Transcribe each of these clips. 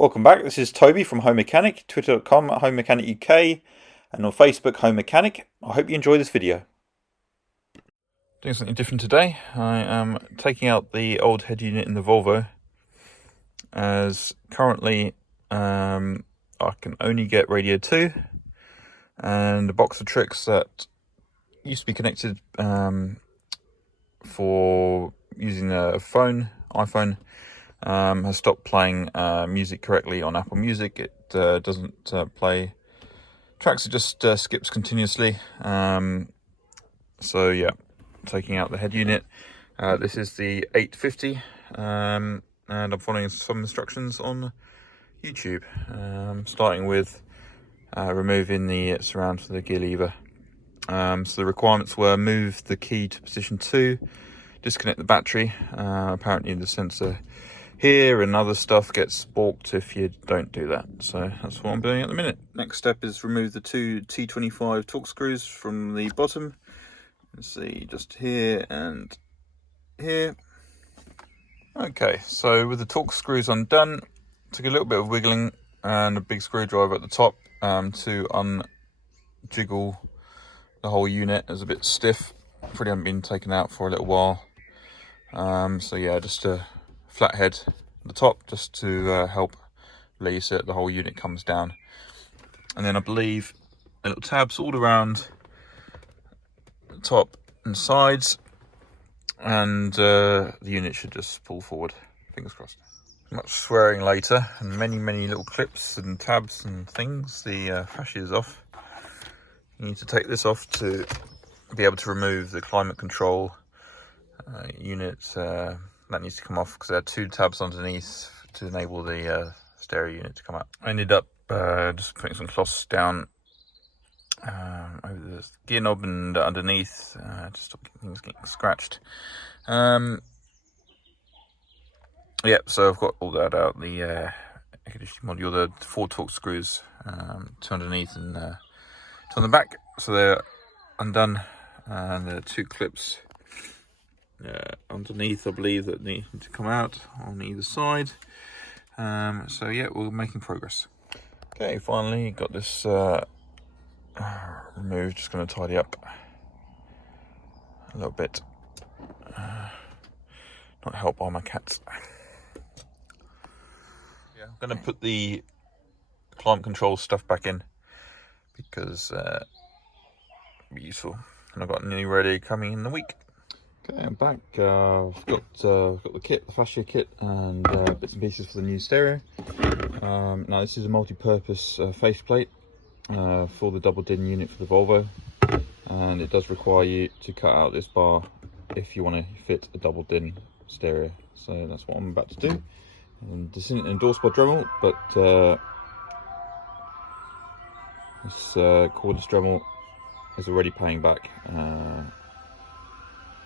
Welcome back, this is Toby from Home Mechanic, twitter.com Home Mechanic UK, and on Facebook Home Mechanic. I hope you enjoy this video. Doing something different today. I am taking out the old head unit in the Volvo, as currently I can only get radio 2 and a box of tricks that used to be connected for using a iPhone. Has stopped playing music correctly on Apple Music. It doesn't play tracks, it just skips continuously. So yeah, taking out the head unit. This is the 850, and I'm following some instructions on YouTube, starting with removing the surround for the gear lever. So the requirements were move the key to position 2, disconnect the battery. Apparently the sensor here and other stuff gets balked if you don't do that, so that's what I'm doing at the minute. Next step is remove the 2 T25 torque screws from the bottom. Let's see, just here and here. Okay, so with the torque screws undone, took a little bit of wiggling and a big screwdriver at the top to unjiggle the whole unit. It's a bit stiff, probably haven't been taken out for a little while. So yeah, just a flat head at the top just to help release it. The whole unit comes down, and then I believe little tabs all around the top and sides, and the unit should just pull forward, fingers crossed. Much swearing later, and many little clips and tabs and things. The fascia is off. You need to take this off to be able to remove the climate control unit. That needs to come off because there are 2 tabs underneath to enable the stereo unit to come out. I ended up just putting some cloths down over the gear knob and underneath to stop things getting scratched. Yeah, so I've got all that out. The air conditioning module, the 4 torque screws, 2 underneath and 2 on the back, so they're undone, and the 2 clips underneath, I believe, that need to come out on either side. So yeah, we're making progress. Okay, finally got this removed. Just going to tidy up a little bit. Not helped by my cats. Yeah, I'm going to put the climate control stuff back in because it'll be useful, and I've got a new ready coming in the week. Okay, I'm back. I've got the kit, the Fascia kit, and bits and pieces for the new stereo. Now this is a multi-purpose faceplate for the double DIN unit for the Volvo, and it does require you to cut out this bar if you want to fit a double DIN stereo. So that's what I'm about to do. And this isn't endorsed by Dremel, but this cordless Dremel is already paying back.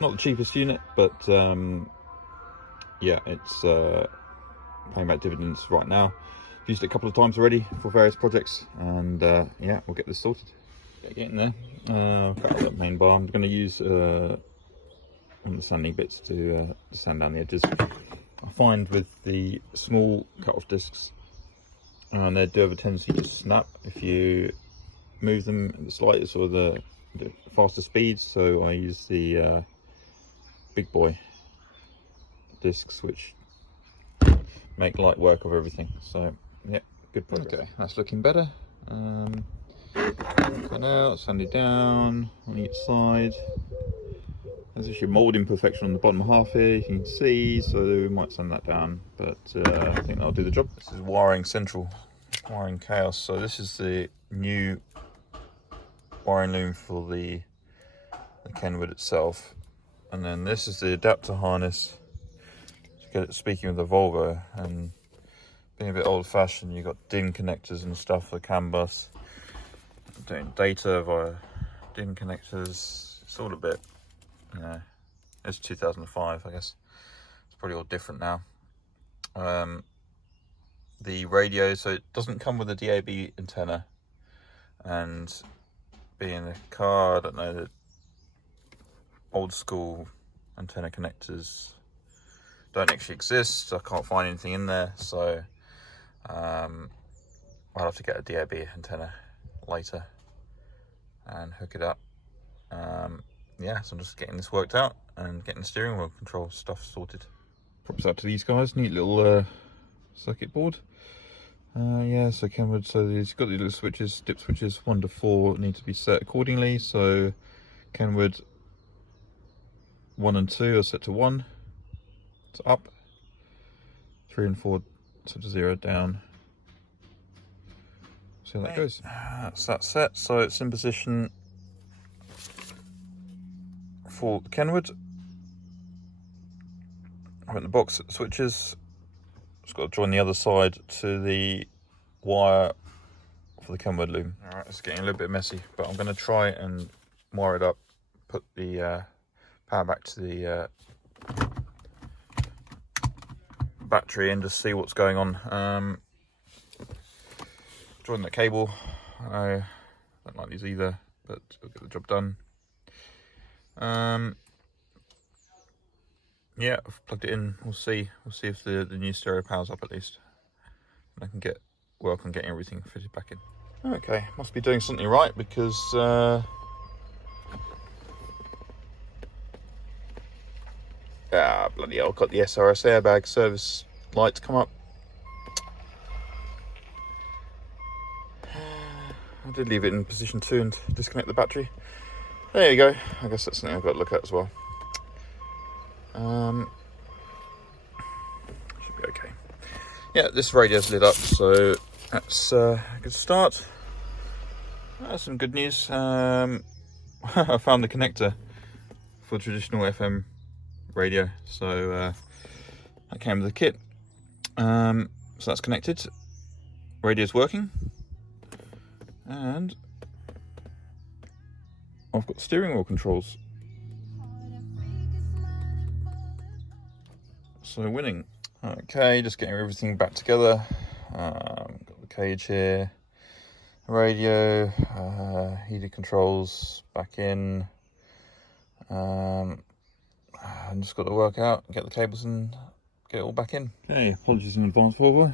Not the cheapest unit, but yeah, it's paying back dividends right now. I've used it a couple of times already for various projects, and yeah, we'll get this sorted. Getting there. Cut out that main bar. I'm going to use one of the sanding bits to sand down the edges. I find with the small cut-off discs, and they do have a tendency to snap if you move them at the slightest or the faster speeds. So I use the big boy discs, which make light work of everything. So yeah, good progress. Okay, that's looking better. Cut out, sand it down on each side. There's actually a mould imperfection on the bottom half here, you can see, so we might sand that down, but I think that'll do the job. This is wiring central, wiring chaos. So this is the new wiring loom for the Kenwood itself, and then this is the adapter harness to get it speaking with the Volvo. And being a bit old-fashioned, you've got DIN connectors and stuff for CAN bus, doing data via DIN connectors. It's all a bit, you know, it's 2005, I guess. It's probably all different now. The radio, so it doesn't come with a DAB antenna, and being a car, I don't know, the old school antenna connectors don't actually exist. I can't find anything in there, so I'll have to get a DAB antenna later and hook it up. Yeah, so I'm just getting this worked out and getting the steering wheel control stuff sorted. Props out to these guys, neat little circuit board. Yeah, so Kenwood, so you've got the little switches, dip switches 1 to 4 need to be set accordingly. So Kenwood 1 and 2 are set to 1, it's up. 3 and 4 set to 0, down. See how that goes. So that's set, so it's in position for Kenwood. I've got the box switches. Just got to join the other side to the wire for the Kenwood loom. All right, it's getting a little bit messy, but I'm going to try and wire it up, put the power back to the battery and just see what's going on. Join the cable. I don't like these either, but it'll get the job done. Yeah, I've plugged it in. We'll see if the new stereo powers up at least. And I can work on getting everything fitted back in. Okay, must be doing something right because bloody hell, got the SRS airbag service lights come up. I did leave it in position 2 and disconnect the battery. There you go. I guess that's something I've got to look at as well. Should be okay. Yeah, this radio's lit up, so that's a good start. That's some good news. I found the connector for traditional FM radio, so that came with the kit. So that's connected. Radio's working, and I've got steering wheel controls. So winning. Okay, just getting everything back together. Got the cage here, radio, heated controls back in. And just got to work out, get the cables and get it all back in. Okay, apologies in advance, Volvo.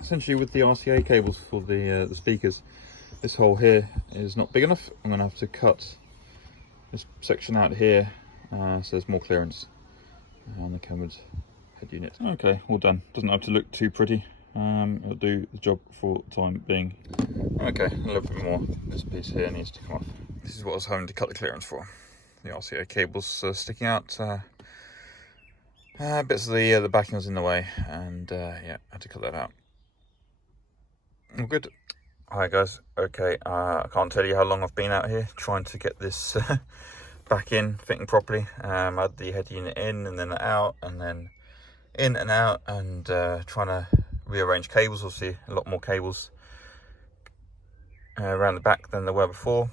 Essentially, with the RCA cables for the speakers, this hole here is not big enough. I'm going to have to cut this section out here, so there's more clearance on the Kenwood head unit. Okay, all done. Doesn't have to look too pretty. It'll do the job for the time being. Okay, a little bit more. This piece here needs to come off. This is what I was having to cut the clearance for. The RCA cables sticking out. Bits of the backing was in the way, and yeah, I had to cut that out. All good. Hi guys. Okay, I can't tell you how long I've been out here trying to get this back in, fitting properly. I had the head unit in and then out and then in and out, and trying to rearrange cables. Obviously a lot more cables around the back than there were before,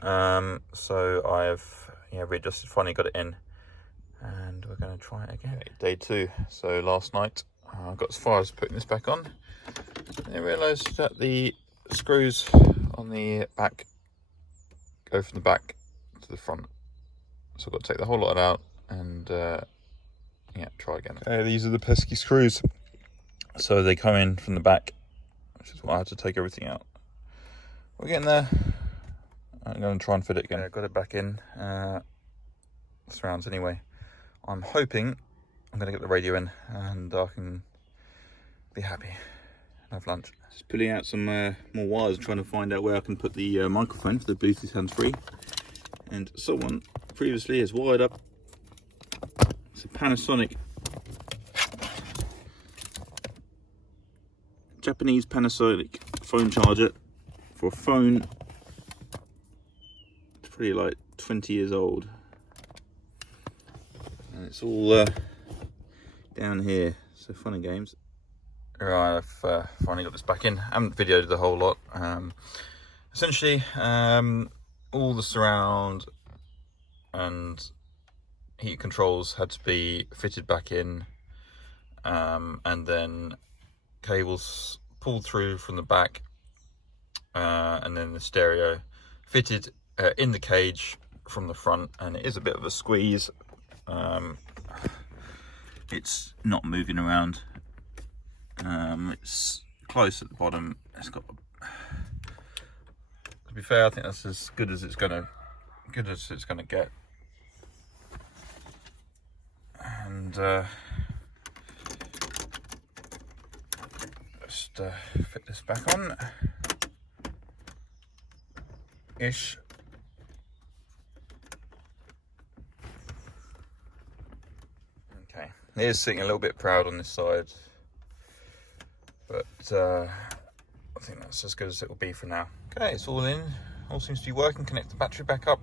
so I've readjusted, finally got it in, and we're going to try it again. Okay, day 2. So last night I got as far as putting this back on, and I realised that the screws on the back go from the back to the front. So I've got to take the whole lot out and yeah, try again. These are the pesky screws. So they come in from the back, which is why I had to take everything out. We're getting there. I'm going to try and fit it again. I got it back in. Surrounds anyway. I'm hoping I'm going to get the radio in and I can be happy and have lunch. Just pulling out some more wires, trying to find out where I can put the microphone for the Bluetooth hands-free. And someone previously has wired up, it's a Panasonic, Japanese Panasonic phone charger for a phone. It's probably like 20 years old, and it's all down here, so fun and games. Right, I've finally got this back in. I haven't videoed the whole lot. Essentially, all the surround and heat controls had to be fitted back in, and then cables pulled through from the back, and then the stereo fitted in the cage from the front, and it is a bit of a squeeze. It's not moving around It's close at the bottom. It's got, to be fair, I think that's as good as it's gonna get. And just fit this back on ish. Okay, it is sitting a little bit proud on this side, but I think that's as good as it will be for now. Okay, it's all in, all seems to be working. Connect the battery back up,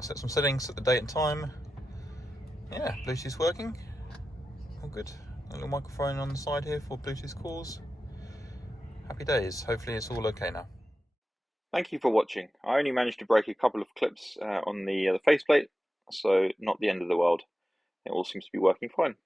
set some settings, set the date and time. Yeah, Bluetooth's working, all good. A little microphone on the side here for Bluetooth calls. Happy days, hopefully it's all okay now. Thank you for watching. I only managed to break a couple of clips on the faceplate, so not the end of the world. It all seems to be working fine.